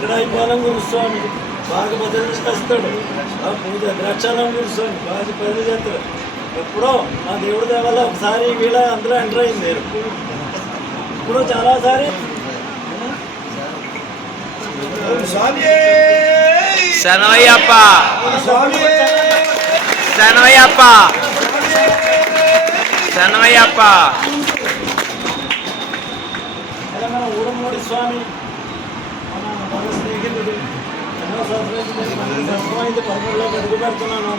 వెంకటాయపాలెం గురుస్వామి బాగా భజన చేస్తాడు. పూజ ద్రాక్షారామ గురుస్వామి బాగా పూజ చేస్తాడు. ఎప్పుడో మా దేవుడి దేవాల ఒకసారి వీళ్ళ అందులో ఎంటర్ అయింది నేను ఇప్పుడు చాలాసారి శనవయ్యప్ప శనవయ్యప్ప శనవయ్యప్ప తెలంగాణ ఊరమూడి స్వామి మన స్నేహితుడు ఎన్నో సంవత్సరాలు 13లో అడుగు పెడుతున్నాను.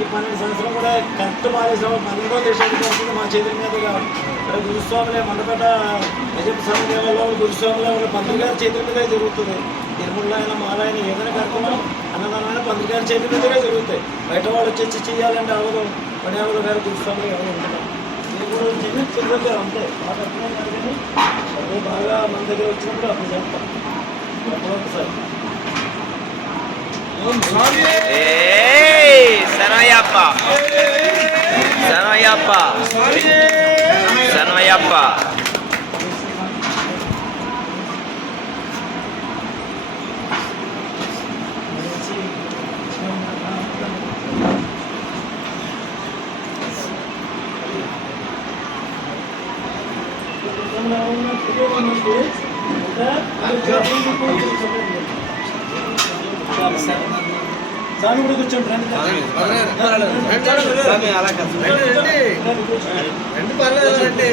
ఈ 12 సంవత్సరం కూడా కరెక్ట్ మారేసాము. 12వ దేశానికి వస్తుంది మా చేతుల మీదుగా. ఇక్కడ గురుస్వాములే మండపేట నిజపు స్వామి దేవాలయంలో గురుస్వాములే పంతులు గారి చేతుల మీదే జరుగుతుంది. తిరుమలలో అయినా మాలైన ఏదైనా కార్యక్రమం అన్నదానమైన పంతులు గారి చేతుల మీదుగా జరుగుతాయి. బయట వాళ్ళు వచ్చి చేయాలంటే అవదు. పని అవదు. వేరే గురుస్వాములు ఎవరు ఉంటారు. ఇది కూడా చిన్న అంతే మా తక్కువ కానీ అదే బాగా మన దగ్గర వచ్చినప్పుడు అప్పుడు చేస్తాం. అప్పుడు ఒకసారి శనవయ్యప్ప శనవయ్యప్ప శనవయ్యప్ప స్వామి కూడా కూర్చోండి. రెండు పర్లేదండి.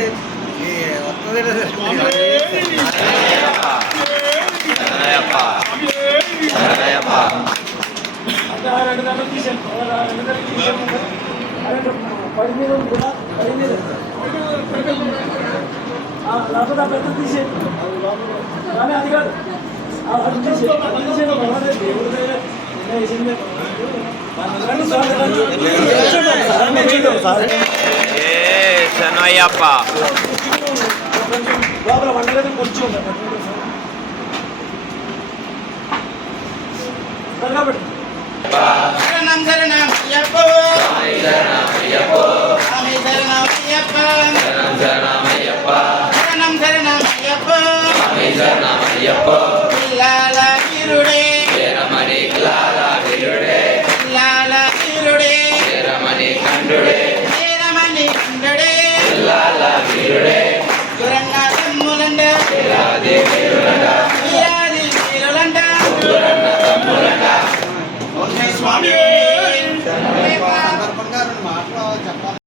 అంటే 2 గంటలు తీసాను. 2 గంటలు తీసాను. పడి మీద కూడా పడి మీద లోపల పెద్ద తీసేది కానీ అది కాదు. అది తీసేది దేవుడి దగ్గర శనవయ్యప్ప లోపల వంటగది కూర్చోండి కాబట్టి శరణం శరణం అయ్యప్ప స్వామి శరణం అయ్యప్ప శరణం శరణం అయ్యప్ప